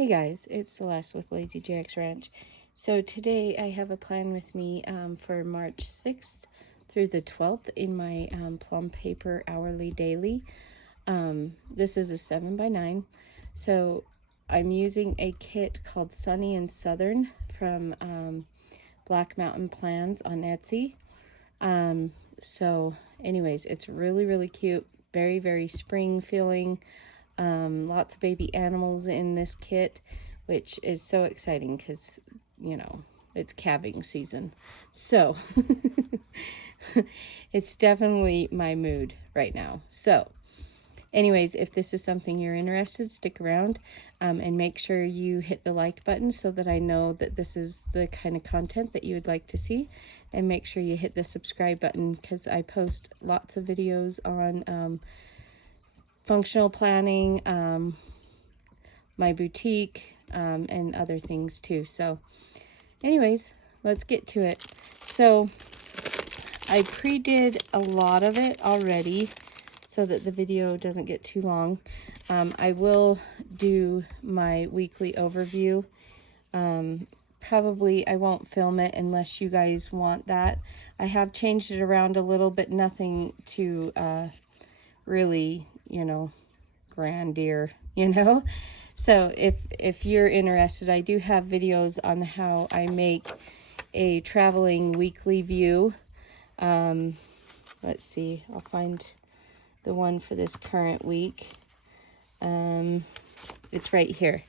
Hey guys, it's Celeste with Lazy JX Ranch. So today I have a plan with me for March 6th through the 12th in my Plum paper hourly daily. This is a 7x9. So I'm using a kit called Sunny and Southern from Black Mountain Plans on Etsy. So anyways, it's really cute, very spring feeling. Lots of baby animals in this kit, which is so exciting because, you know, it's calving season. So it's definitely my mood right now. So anyways, if this is something you're interested, stick around and make sure you hit the like button so that I know that this is the kind of content that you would like to see. And make sure you hit the subscribe button because I post lots of videos on functional planning, my boutique, and other things too. So anyways, let's get to it. So I pre-did a lot of it already so that the video doesn't get too long. I will do my weekly overview. Probably I won't film it unless you guys want that. I have changed it around a little bit, nothing to really, you know, grandeur, you know. So if you're interested, I do have videos on how I make a traveling weekly view. Let's see, I'll find the one for this current week. It's right here.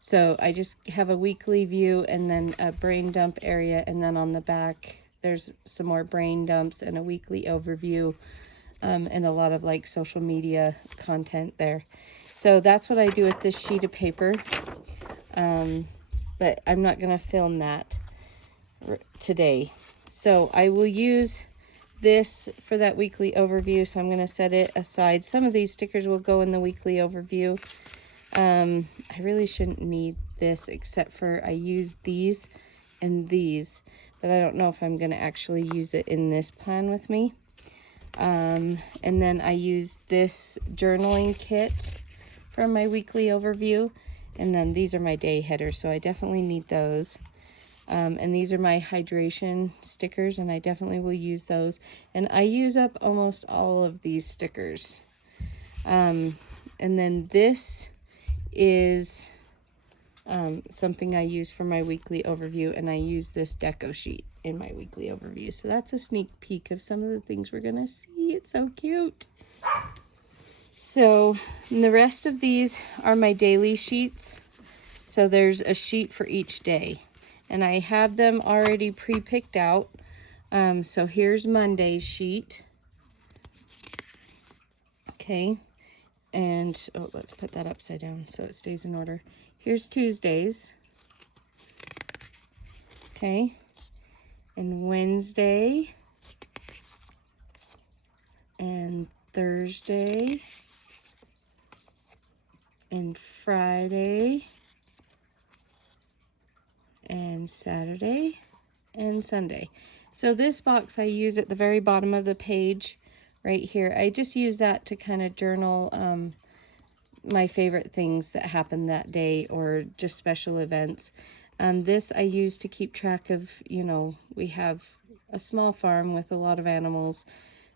So I just have a weekly view and then a brain dump area, and then on the back there's some more brain dumps and a weekly overview, and a lot of like social media content there. So that's what I do with this sheet of paper, but I'm not going to film that today. So I will use this for that weekly overview, so I'm going to set it aside. Some of these stickers will go in the weekly overview. I really shouldn't need this except for I use these and these, but I don't know if I'm going to actually use it in this plan with me. And then I use this journaling kit for my weekly overview, and then these are my day headers, so I definitely need those. And these are my hydration stickers, and I definitely will use those. And I use up almost all of these stickers. And then this is something I use for my weekly overview, and I use this deco sheet in my weekly overview. So that's a sneak peek of some of the things we're gonna see. It's so cute. So the rest of these are my daily sheets. So there's a sheet for each day, and I have them already pre-picked out. So here's Monday's sheet. Okay, and oh, let's put that upside down so it stays in order. Here's Tuesdays. Okay, and Wednesday, and Thursday, and Friday, and Saturday, and Sunday. So this box I use at the very bottom of the page right here. I just use that to kind of journal my favorite things that happened that day or just special events. This I use to keep track of, you know, we have a small farm with a lot of animals,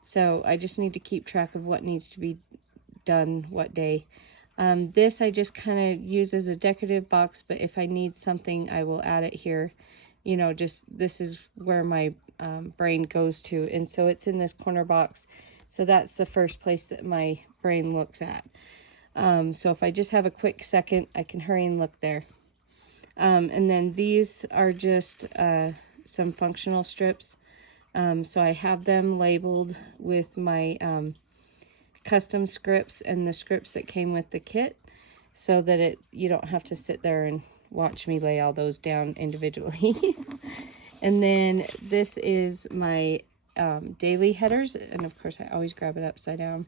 so I just need to keep track of what needs to be done what day. This I just kind of use as a decorative box, but if I need something I will add it here. You know, just this is where my brain goes to, and so it's in this corner box. So that's the first place that my brain looks at. So if I just have a quick second, I can hurry and look there. And then these are just some functional strips. So I have them labeled with my custom scripts and the scripts that came with the kit, so that you don't have to sit there and watch me lay all those down individually. And then this is my daily headers, and of course I always grab it upside down.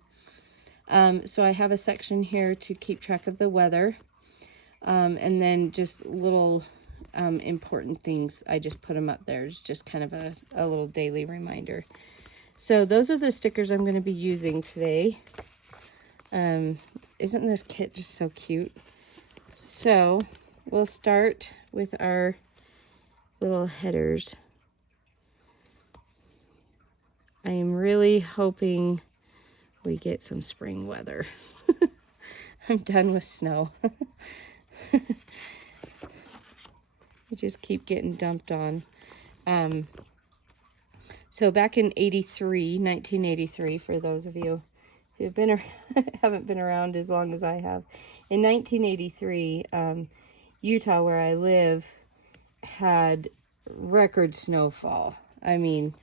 So I have a section here to keep track of the weather, and then just little important things. I just put them up there. It's just kind of a little daily reminder. So those are the stickers I'm going to be using today. Isn't this kit just so cute? So we'll start with our little headers. I am really hoping we get some spring weather. I'm done with snow. We just keep getting dumped on. So back in 1983, for those of you who have been haven't been around as long as I have, in 1983, Utah, where I live, had record snowfall. I mean,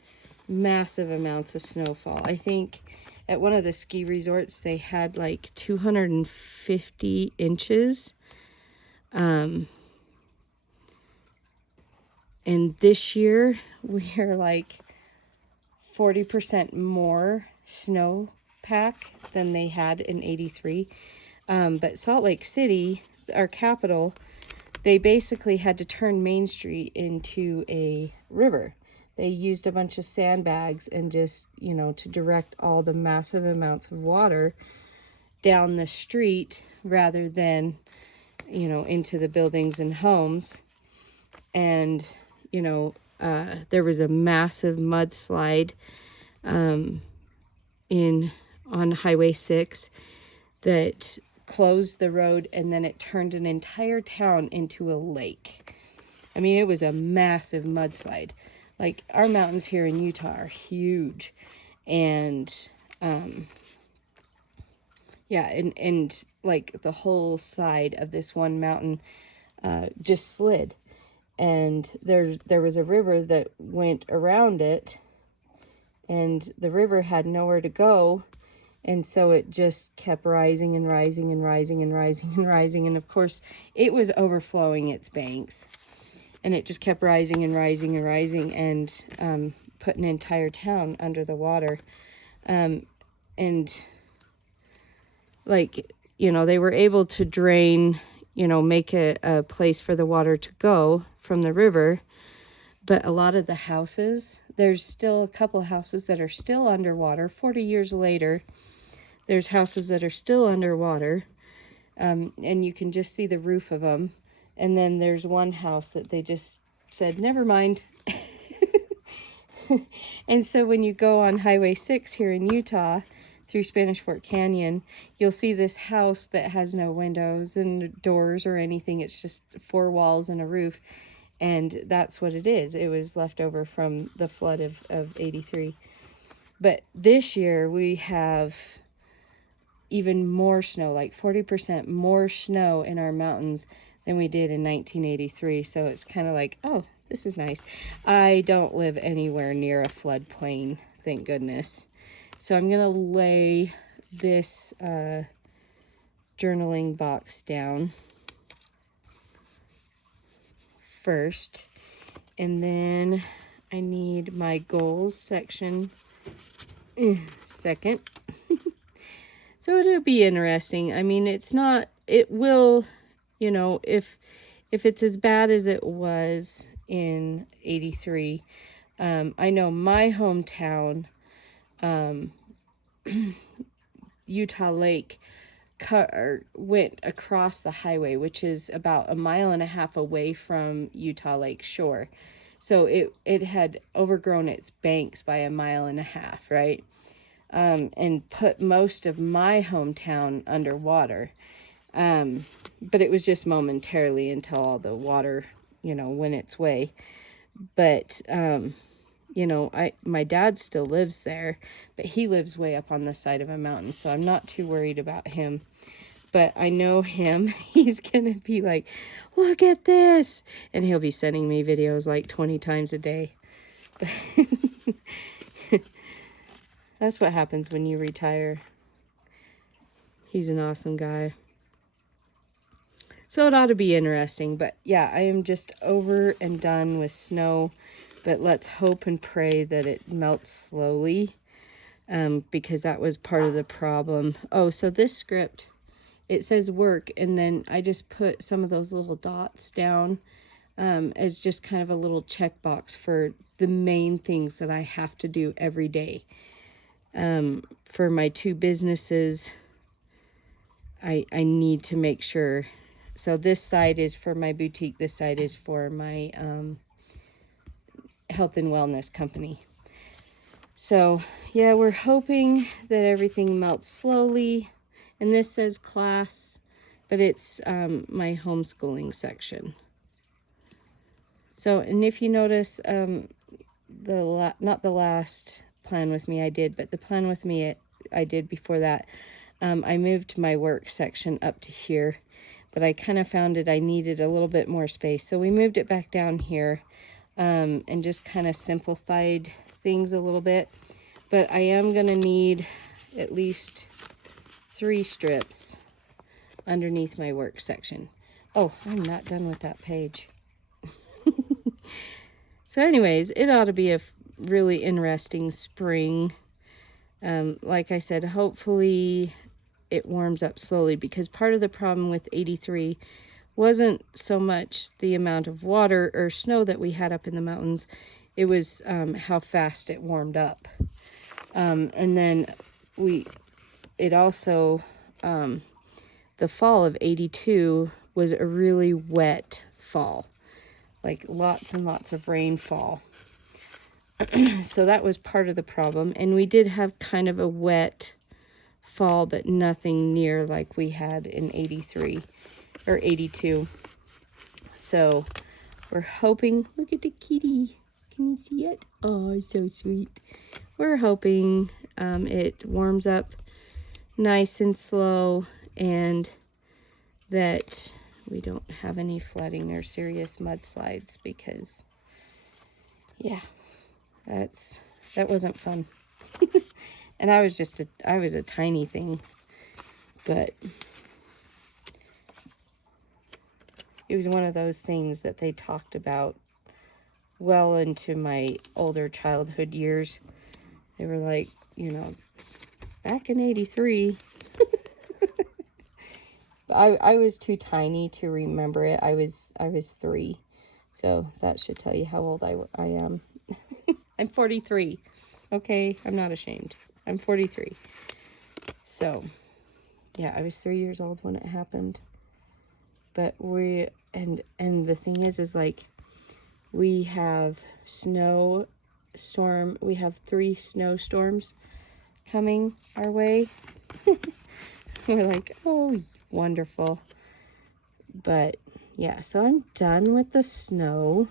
massive amounts of snowfall. I think at one of the ski resorts, they had like 250 inches. And this year, we are like 40% more snowpack than they had in 83. But Salt Lake City, our capital, they basically had to turn Main Street into a river. They used a bunch of sandbags and just, you know, to direct all the massive amounts of water down the street rather than, you know, into the buildings and homes. And, you know, there was a massive mudslide on Highway 6 that closed the road, and then it turned an entire town into a lake. I mean, it was a massive mudslide. Like, our mountains here in Utah are huge. And, yeah, and like the whole side of this one mountain just slid. And there was a river that went around it, and the river had nowhere to go. And so it just kept rising and rising and rising and rising and rising. And of course, it was overflowing its banks. And it just kept rising and rising and rising, and put an entire town under the water. And, like, you know, they were able to drain, you know, make a place for the water to go from the river. But a lot of the houses, there's still a couple of houses that are still underwater. 40 years later, there's houses that are still underwater. And you can just see the roof of them. And then there's one house that they just said, never mind. And so when you go on Highway 6 here in Utah through Spanish Fork Canyon, you'll see this house that has no windows and doors or anything. It's just 4 walls and a roof. And that's what it is. It was left over from the flood of 83. But this year we have even more snow, like 40% more snow in our mountains than we did in 1983. So it's kind of like, oh, this is nice. I don't live anywhere near a floodplain, thank goodness. So I'm going to lay this journaling box down first. And then I need my goals section second. So it'll be interesting. I mean, it will, you know, if it's as bad as it was in 83, I know my hometown, Utah Lake, went across the highway, which is about 1.5 miles away from Utah Lake shore. So it had overgrown its banks by 1.5 miles, right? And put most of my hometown underwater. But it was just momentarily until all the water, you know, went its way. But, you know, my dad still lives there, but he lives way up on the side of a mountain, so I'm not too worried about him. But I know him, he's gonna be like, look at this, and he'll be sending me videos like 20 times a day. That's what happens when you retire. He's an awesome guy. So it ought to be interesting. But yeah, I am just over and done with snow. But let's hope and pray that it melts slowly. Because that was part of the problem. Oh, so this script, it says work. And then I just put some of those little dots down as just kind of a little checkbox for the main things that I have to do every day. For my 2 businesses, I need to make sure So this side is for my boutique. This side is for my health and wellness company. So yeah, we're hoping that everything melts slowly. And this says class, but it's my homeschooling section. So, and if you notice, not the last plan with me I did, but the plan with me I did before that, I moved my work section up to here, but I kind of found I needed a little bit more space. So we moved it back down here, and just kind of simplified things a little bit. But I am going to need at least 3 strips underneath my work section. Oh, I'm not done with that page. So anyways, it ought to be a really interesting spring. Like I said, hopefully it warms up slowly, because part of the problem with 83 wasn't so much the amount of water or snow that we had up in the mountains. It was how fast it warmed up. And then it also, the fall of 82 was a really wet fall. Like lots and lots of rainfall. So that was part of the problem. And we did have kind of a wet fall, but nothing near like we had in 83 or 82. So we're hoping, look at the kitty. Can you see it? Oh, so sweet. We're hoping it warms up nice and slow, and that we don't have any flooding or serious mudslides, because yeah, that wasn't fun. And I was a tiny thing, but it was one of those things that they talked about well into my older childhood years. They were like, back in 83. I was too tiny to remember it. I was 3. So that should tell you how old I am. I'm 43. Okay, I'm not ashamed. I'm 43. So, yeah, I was 3 years old when it happened. But and the thing is like, we have we have 3 snowstorms coming our way. We're like, oh, wonderful. But yeah, so I'm done with the snow.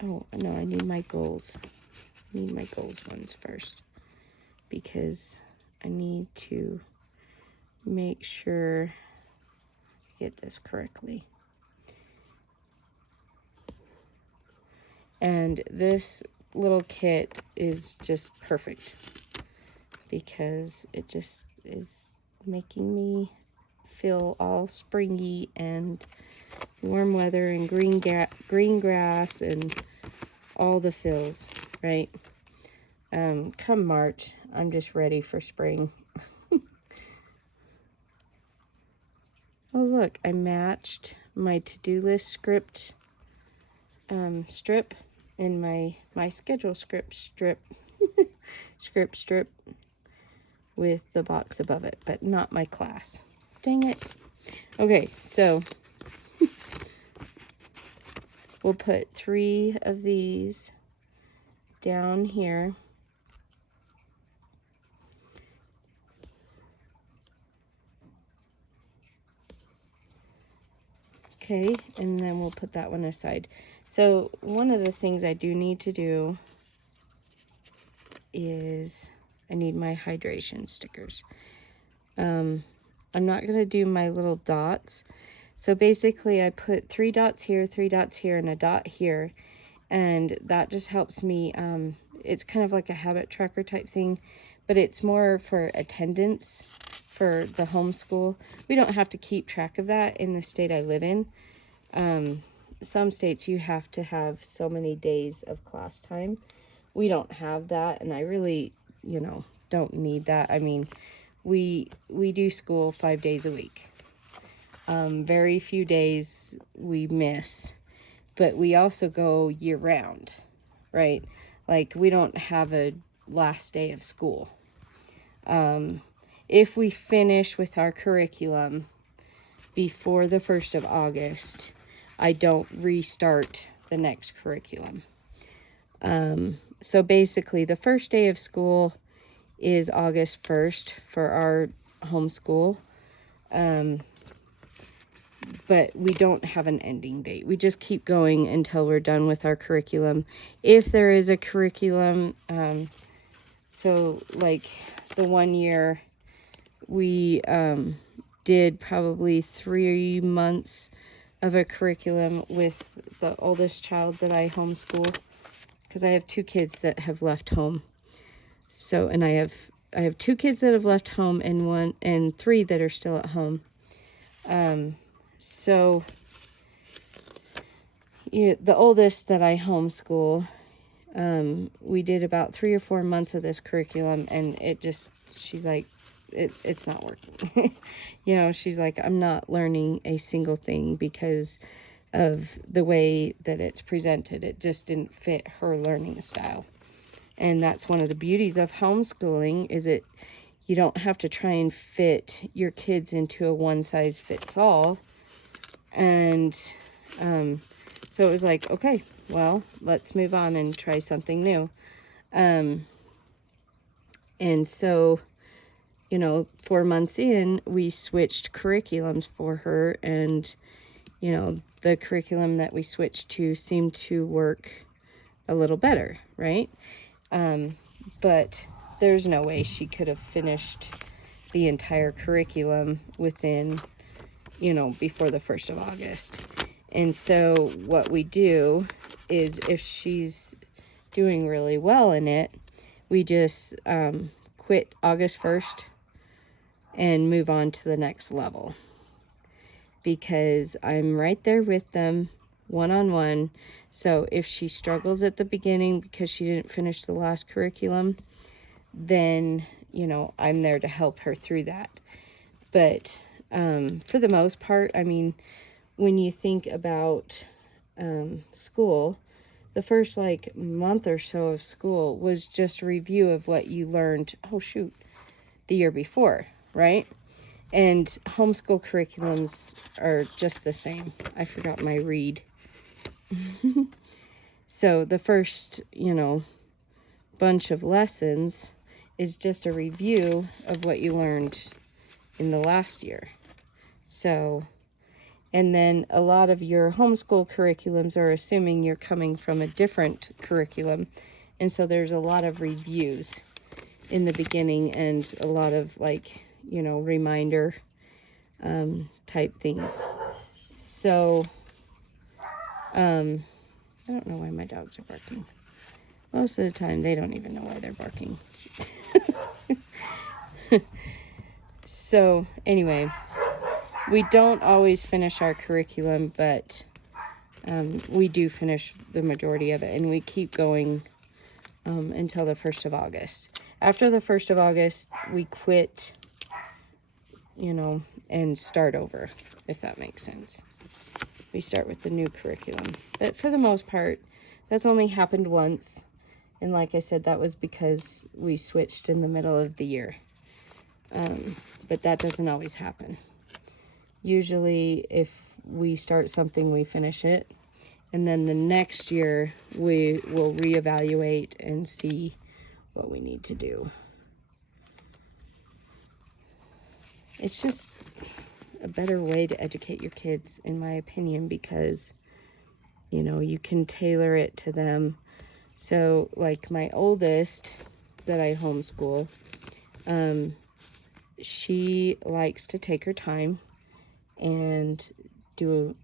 Oh no, I need my goals. I need my goals ones first, because I need to make sure I get this correctly. And this little kit is just perfect, because it just is making me feel all springy and warm weather and green grass and all the feels, right? Come March, I'm just ready for spring. Oh look, I matched my to-do list script strip in my schedule script strip strip with the box above it, but not my class. Dang it. Okay, so we'll put 3 of these down here. Okay, and then we'll put that one aside. So one of the things I do need to do is I need my hydration stickers. I'm not going to do my little dots. So basically I put 3 dots here, 3 dots here, and a dot here. And that just helps me. It's kind of like a habit tracker type thing, but it's more for attendance for the homeschool. We don't have to keep track of that in the state I live in. Some states you have to have so many days of class time. We don't have that, and I really, don't need that. I mean, we do school 5 days a week. Very few days we miss, but we also go year round, right? Like, we don't have a last day of school. If we finish with our curriculum before the 1st of August, I don't restart the next curriculum. So basically, the first day of school is August 1st for our homeschool. But we don't have an ending date. We just keep going until we're done with our curriculum. If there is a curriculum, so like the one year we did probably 3 months of a curriculum with the oldest child that I homeschool, because I have 2 kids that have left home. So, and I have 2 kids that have left home and 3 that are still at home. So the oldest that I homeschool, we did about 3 or 4 months of this curriculum, and she's like, it's not working. She's like, I'm not learning a single thing because of the way that it's presented. It just didn't fit her learning style. And that's one of the beauties of homeschooling, is you don't have to try and fit your kids into a one-size-fits-all. And so it was like, okay, well, let's move on and try something new. And so, 4 months in, we switched curriculums for her, and, the curriculum that we switched to seemed to work a little better, right? But there's no way she could have finished the entire curriculum within, before the 1st of August. And so what we do is, if she's doing really well in it, we just quit August 1st and move on to the next level. Because I'm right there with them, one-on-one. So if she struggles at the beginning because she didn't finish the last curriculum, then, I'm there to help her through that. But for the most part, when you think about school, the first month or so of school was just a review of what you learned, the year before, right? And homeschool curriculums are just the same. I forgot my read. So the first, bunch of lessons is just a review of what you learned in the last year. So, and then a lot of your homeschool curriculums are assuming you're coming from a different curriculum. And so there's a lot of reviews in the beginning and a lot of reminder type things. So, I don't know why my dogs are barking. Most of the time, they don't even know why they're barking. So, anyway, we don't always finish our curriculum, but we do finish the majority of it, and we keep going until the 1st of August. After the 1st of August, we quit, and start over, if that makes sense. We start with the new curriculum. But for the most part, that's only happened once. And like I said, that was because we switched in the middle of the year. But that doesn't always happen. Usually, if we start something, we finish it. And then the next year, we will reevaluate and see what we need to do. It's just a better way to educate your kids, in my opinion, because, you can tailor it to them. So, like my oldest that I homeschool, she likes to take her time and do,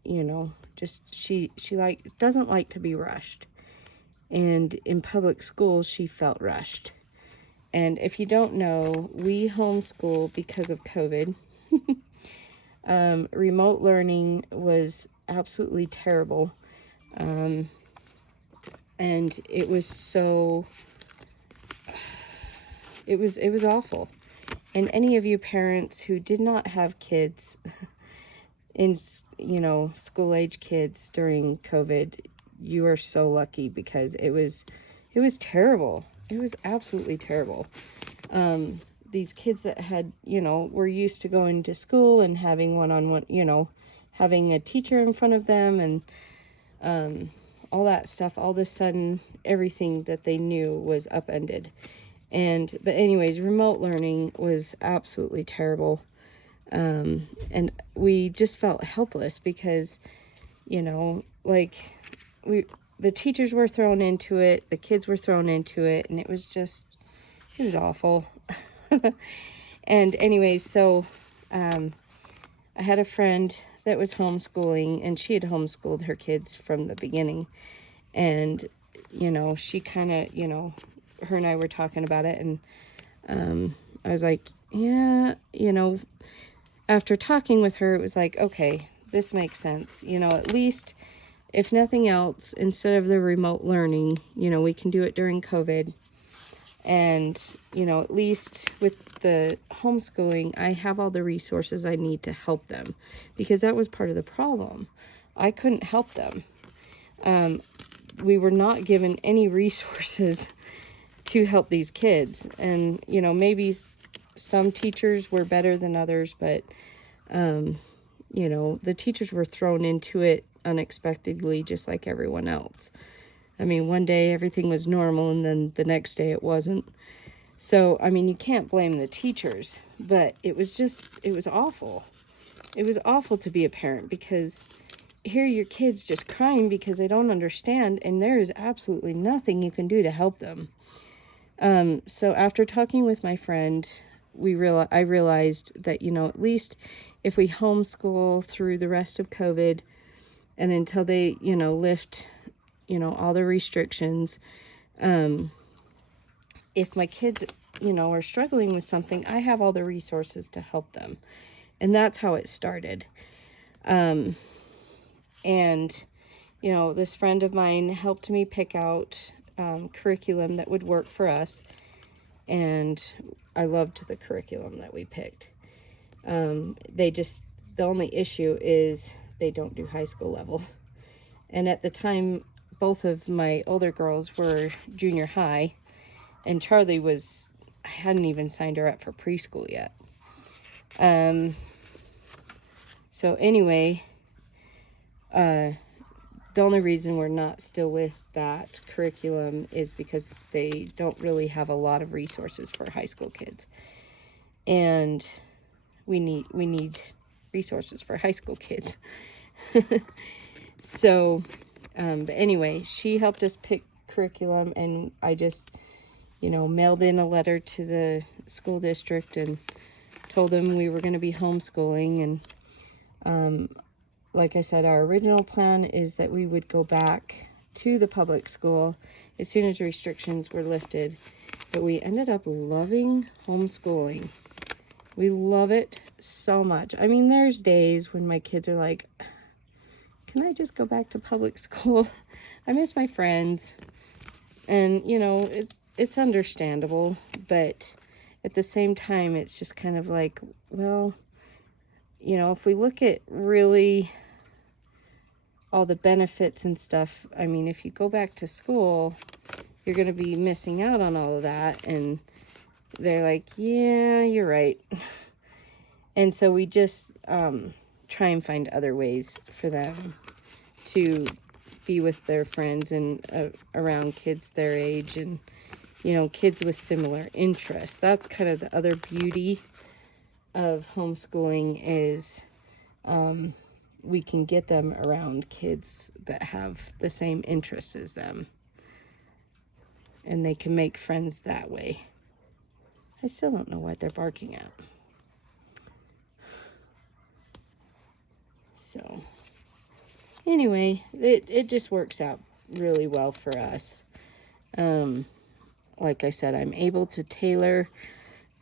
she doesn't like to be rushed. And in public school, she felt rushed. And if you don't know, we homeschool because of COVID. Remote learning was absolutely terrible. And it was it was awful. And any of you parents who did not have kids in, school age kids during COVID, you are so lucky, because it was terrible. It was absolutely terrible. these kids that had, were used to going to school and having one-on-one, having a teacher in front of them and all that stuff, all of a sudden, everything that they knew was upended. But anyways, remote learning was absolutely terrible. And we just felt helpless because, the teachers were thrown into it, the kids were thrown into it, and it was awful. And anyways, so I had a friend that was homeschooling, and she had homeschooled her kids from the beginning. And, she kind of, her and I were talking about it, and I was like, yeah, after talking with her, it was like, okay, this makes sense. At least, if nothing else, instead of the remote learning, we can do it during COVID. And, at least with the homeschooling, I have all the resources I need to help them, because that was part of the problem. I couldn't help them. We were not given any resources to help these kids. And, maybe some teachers were better than others, but, the teachers were thrown into it unexpectedly, just like everyone else. I mean, one day everything was normal, and then the next day it wasn't. So, I mean, you can't blame the teachers, but it was awful. It was awful to be a parent, because here your kids just crying because they don't understand, and there is absolutely nothing you can do to help them. So after talking with my friend, I realized that, at least if we homeschool through the rest of COVID and until they, lift, all the restrictions, if my kids, are struggling with something, I have all the resources to help them. And that's how it started. And, this friend of mine helped me pick out curriculum that would work for us. And I loved the curriculum that we picked. The only issue is they don't do high school level. And at the time, both of my older girls were junior high, and Charlie I hadn't even signed her up for preschool yet. So anyway, the only reason we're not still with that curriculum is because they don't really have a lot of resources for high school kids. And we need resources for high school kids. So, but anyway, she helped us pick curriculum, and I just, mailed in a letter to the school district and told them we were going to be homeschooling. And like I said, our original plan is that we would go back to the public school as soon as restrictions were lifted. But we ended up loving homeschooling. We love it so much. I mean, there's days when my kids are like, can I just go back to public school? I miss my friends. And, it's understandable, but at the same time, it's just kind of like, well, if we look at really all the benefits and stuff, I mean, if you go back to school, you're going to be missing out on all of that. And they're like, yeah, you're right. And so we just try and find other ways for them to be with their friends and around kids their age, and kids with similar interests. That's kind of the other beauty of homeschooling is we can get them around kids that have the same interests as them, and they can make friends that way. I still don't know what they're barking at. So anyway, it just works out really well for us. Like I said, I'm able to tailor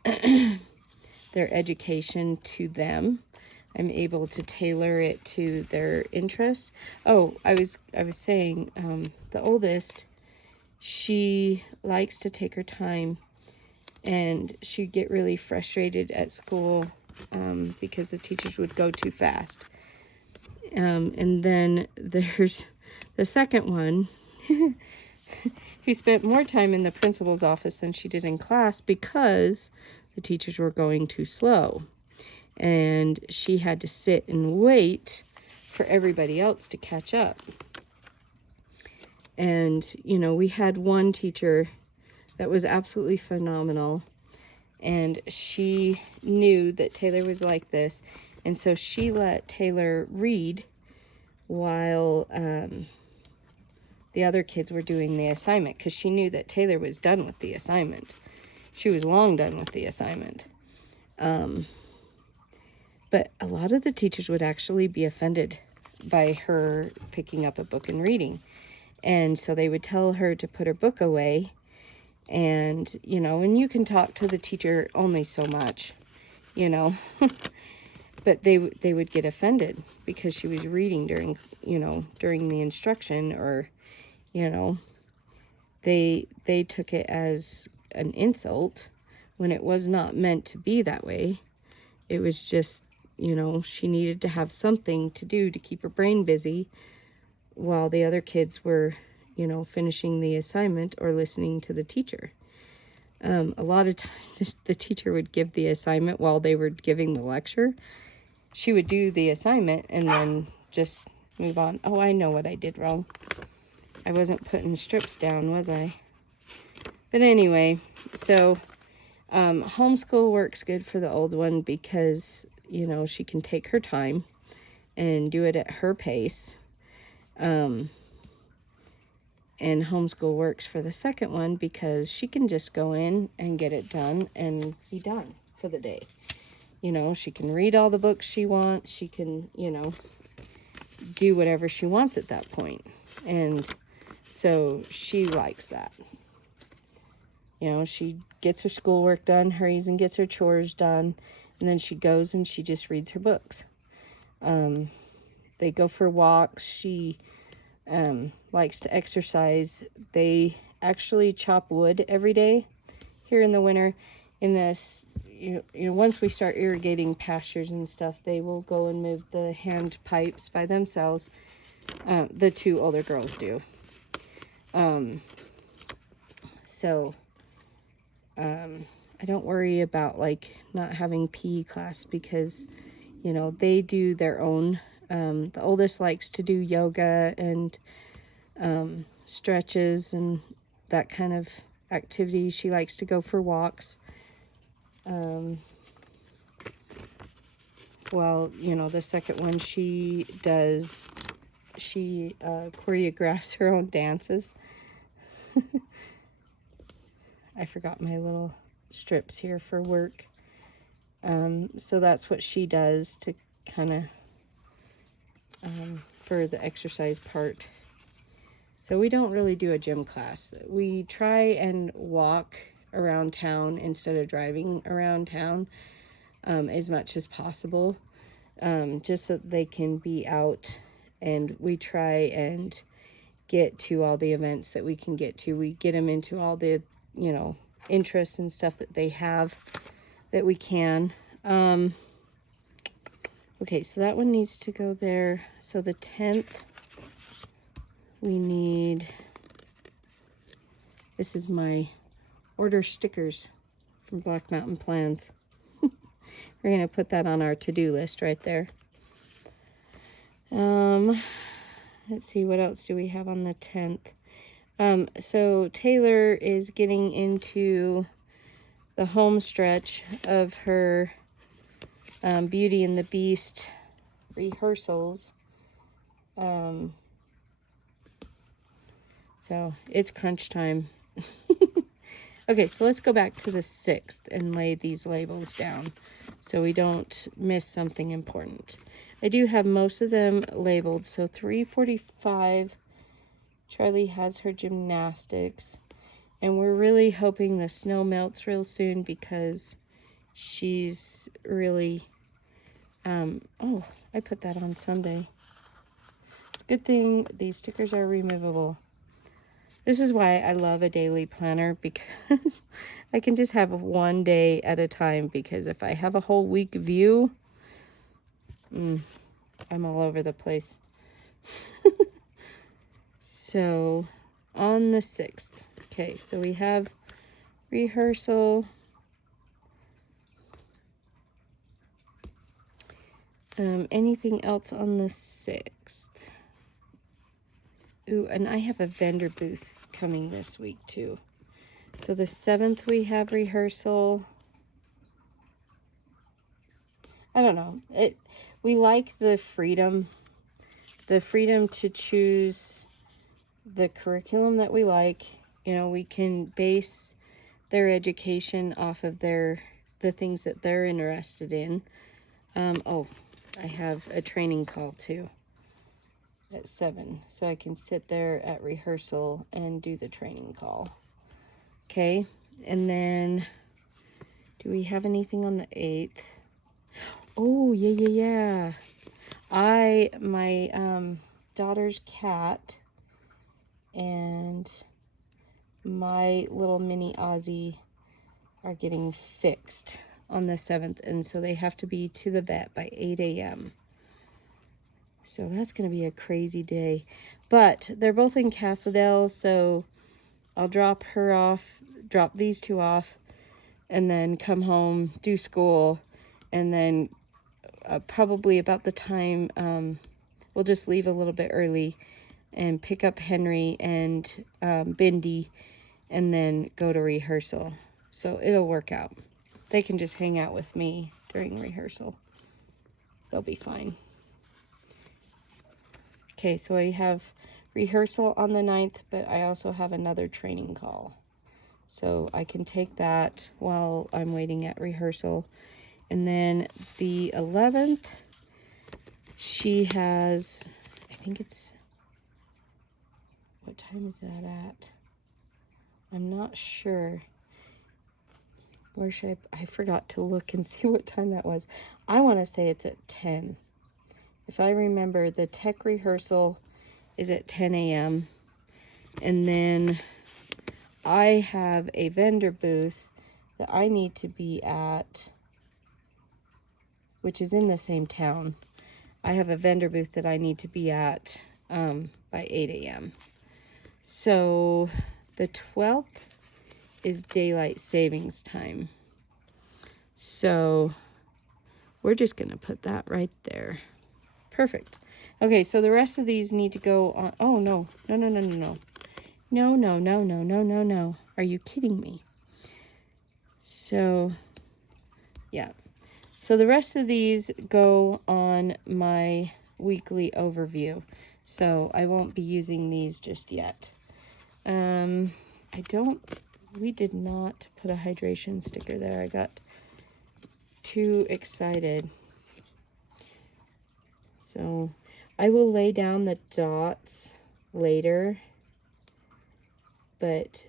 their education to them. I'm able to tailor it to their interests. Oh, I was saying, the oldest, she likes to take her time, and she'd get really frustrated at school because the teachers would go too fast. And then there's the second one who spent more time in the principal's office than she did in class because the teachers were going too slow. And she had to sit and wait for everybody else to catch up. And, you know, we had one teacher that was absolutely phenomenal. And she knew that Taylor was like this. And so she let Taylor read while the other kids were doing the assignment, because she knew that Taylor was done with the assignment. She was long done with the assignment. But a lot of the teachers would actually be offended by her picking up a book and reading. And so they would tell her to put her book away. And, you know, and you can talk to the teacher only so much, you know. But they would get offended because she was reading during, you know, during the instruction, or, you know, they took it as an insult when it was not meant to be that way. It was just, you know, she needed to have something to do to keep her brain busy while the other kids were, you know, finishing the assignment or listening to the teacher. A lot of times the teacher would give the assignment while they were giving the lecture. She would do the assignment and then just move on. Oh, I know what I did wrong. I wasn't putting strips down, was I? But anyway, so homeschool works good for the old one because, you know, she can take her time and do it at her pace. And homeschool works for the second one because she can just go in and get it done and be done for the day. You know, she can read all the books she wants. She can, you know, do whatever she wants at that point. And so she likes that. You know, she gets her schoolwork done, hurries and gets her chores done, and then she goes and she just reads her books. They go for walks. She likes to exercise. They actually chop wood every day here in the winter. In this, you know, once we start irrigating pastures and stuff, they will go and move the hand pipes by themselves. The two older girls do. So I don't worry about like not having PE class because, you know, they do their own. The oldest likes to do yoga and stretches and that kind of activity. She likes to go for walks. Well, you know, the second one she choreographs her own dances. I forgot my little strips here for work. So that's what she does to kind of, for the exercise part. So we don't really do a gym class. We try and walk around town instead of driving around town as much as possible, just so they can be out, and we try and get to all the events that we can get to. We get them into all the, you know, interests and stuff that they have that we can. Okay, so that one needs to go there. So the 10th, we need, this is my order stickers from Black Mountain Plans. We're going to put that on our to-do list right there. Let's see, what else do we have on the 10th? So Taylor is getting into the home stretch of her Beauty and the Beast rehearsals. So it's crunch time. Okay, so let's go back to the 6th and lay these labels down so we don't miss something important. I do have most of them labeled. So 3:45, Charlie has her gymnastics. And we're really hoping the snow melts real soon because she's really, oh, I put that on Sunday. It's a good thing these stickers are removable. This is why I love a daily planner, because I can just have one day at a time, because if I have a whole week view, I'm all over the place. So on the 6th, okay, so we have rehearsal Anything else on the 6th? Ooh, and I have a vendor booth coming this week too. So the 7th we have rehearsal. I don't know. We like the freedom to choose the curriculum that we like. You know, we can base their education off of the things that they're interested in. Oh, I have a training call too at 7, so I can sit there at rehearsal and do the training call. Okay, and then do we have anything on the 8th? Oh, yeah. My daughter's cat and my little mini Aussie are getting fixed on the 7th, and so they have to be to the vet by 8 a.m. So that's going to be a crazy day. But they're both in Castledale, so I'll drop these two off, and then come home, do school, and then probably about the time, we'll just leave a little bit early and pick up Henry and Bindi, and then go to rehearsal. So it'll work out. They can just hang out with me during rehearsal. They'll be fine. Okay, so I have rehearsal on the 9th, but I also have another training call. So I can take that while I'm waiting at rehearsal. And then the 11th, she has, I think it's, what time is that at? I'm not sure. Where should I forgot to look and see what time that was. I want to say it's at 10. If I remember, the tech rehearsal is at 10 a.m. And then I have a vendor booth that I need to be at, which is in the same town. I have a vendor booth that I need to be at by 8 a.m. So the 12th is daylight savings time. So we're just going to put that right there. Perfect. Okay, so the rest of these need to go on. Oh, no. No. Are you kidding me? So, yeah. So the rest of these go on my weekly overview. So I won't be using these just yet. We did not put a hydration sticker there. I got too excited. So I will lay down the dots later, but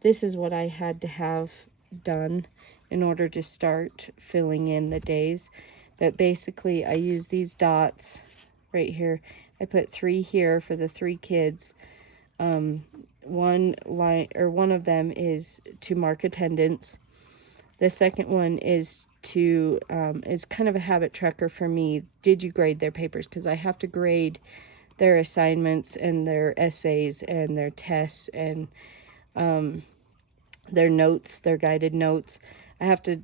this is what I had to have done in order to start filling in the days. But basically I use these dots right here. I put 3 here for the 3 kids. One of them is to mark attendance. The second one is kind of a habit tracker for me. Did you grade their papers? Because I have to grade their assignments and their essays and their tests and their notes, their guided notes. I have to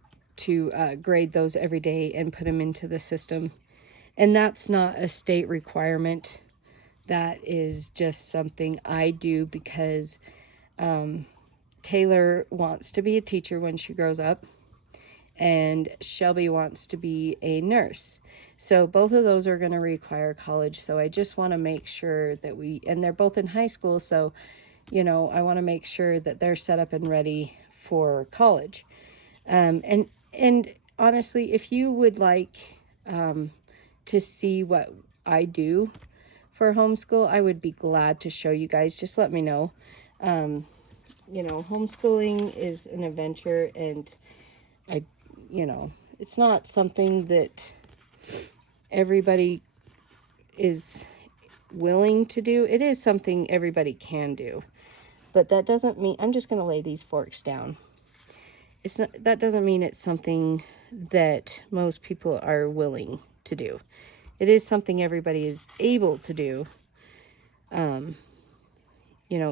grade those every day and put them into the system. And that's not a state requirement. That is just something I do because Taylor wants to be a teacher when she grows up, and Shelby wants to be a nurse. So both of those are going to require college. So I just want to make sure that and they're both in high school. So, I want to make sure that they're set up and ready for college. And honestly, if you would like to see what I do for homeschool, I would be glad to show you guys. Just let me know. Homeschooling is an adventure, and it's not something that everybody is willing to do. It is something everybody can do, but that doesn't mean I'm just going to lay these forks down. That doesn't mean it's something that most people are willing to do. It is something everybody is able to do.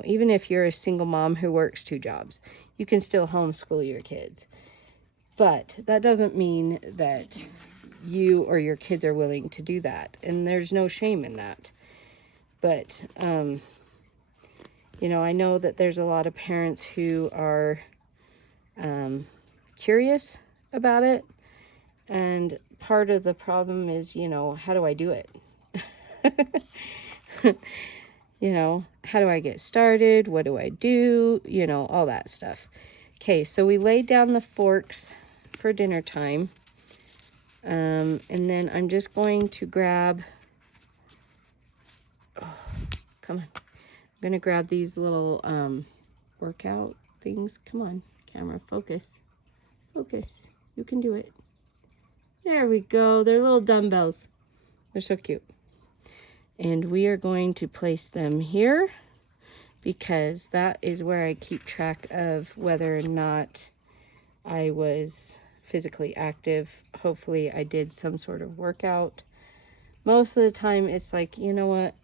Even if you're a single mom who works 2 jobs, you can still homeschool your kids. But that doesn't mean that you or your kids are willing to do that. And there's no shame in that. But, you know, I know that there's a lot of parents who are curious about it. And part of the problem is, you know, how do I do it? You know, how do I get started? What do I do? You know, all that stuff. Okay, so we laid down the forks for dinner time. And then I'm just going to grab, come on. I'm going to grab these little workout things. Come on, camera, focus. Focus. You can do it. There we go. They're little dumbbells. They're so cute. And we are going to place them here because that is where I keep track of whether or not I was physically active. Hopefully I did some sort of workout. Most of the time it's like, you know what?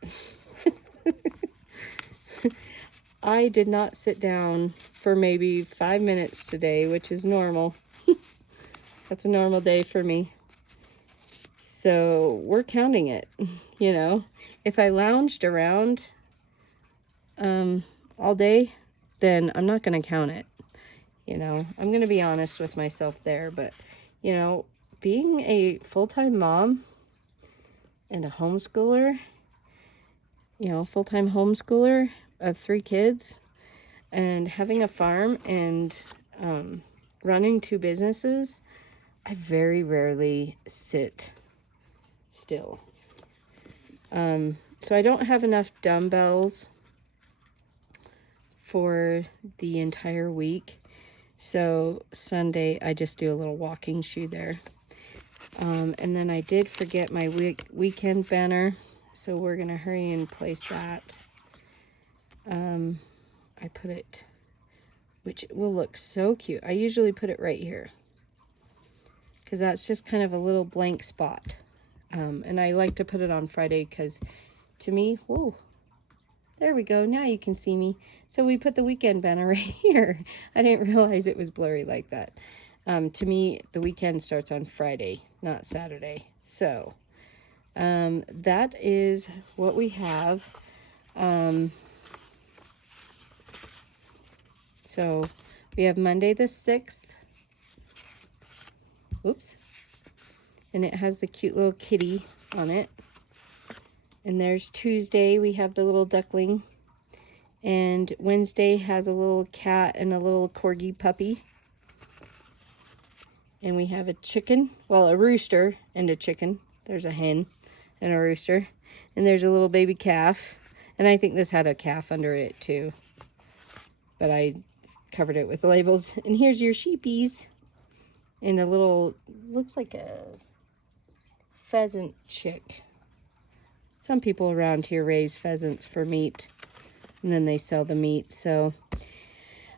I did not sit down for maybe 5 minutes today, which is normal. That's a normal day for me. So we're counting it, you know. If I lounged around all day, then I'm not going to count it. You know, I'm going to be honest with myself there. But, you know, being a full-time mom and a homeschooler, you know, full-time homeschooler of 3 kids and having a farm and running 2 businesses, I very rarely sit still. So I don't have enough dumbbells for the entire week. So Sunday, I just do a little walking shoe there. And then I did forget my weekend banner. So we're going to hurry and place that. I put it, which will look so cute. I usually put it right here, because that's just kind of a little blank spot. And I like to put it on Friday because to me, whoa, there we go. Now you can see me. So we put the weekend banner right here. I didn't realize it was blurry like that. To me, the weekend starts on Friday, not Saturday. So that is what we have. So we have Monday the 6th. Oops. And it has the cute little kitty on it. And there's Tuesday, we have the little duckling. And Wednesday has a little cat and a little corgi puppy. And we have a chicken, well, a rooster and a chicken. There's a hen and a rooster. And there's a little baby calf. And I think this had a calf under it too. But I covered it with labels. And here's your sheepies. And a little, looks like a pheasant chick. Some people around here raise pheasants for meat, and then they sell the meat. So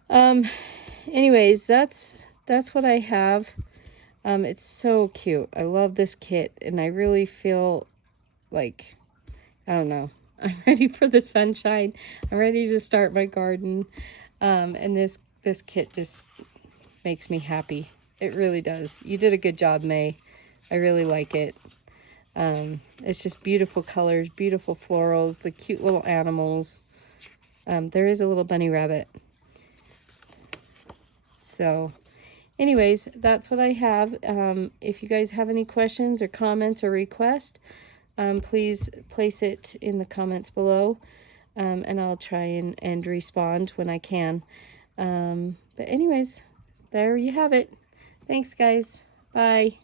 anyways, that's what I have. It's so cute. I love this kit, and I really feel like, I don't know, I'm ready for the sunshine. I'm ready to start my garden. And this kit just makes me happy. It really does. You did a good job, May. I really like it. It's just beautiful colors, beautiful florals, the cute little animals. There is a little bunny rabbit. So anyways, that's what I have. If you guys have any questions or comments or requests, please place it in the comments below. And I'll try and respond when I can. But anyways, there you have it. Thanks, guys. Bye.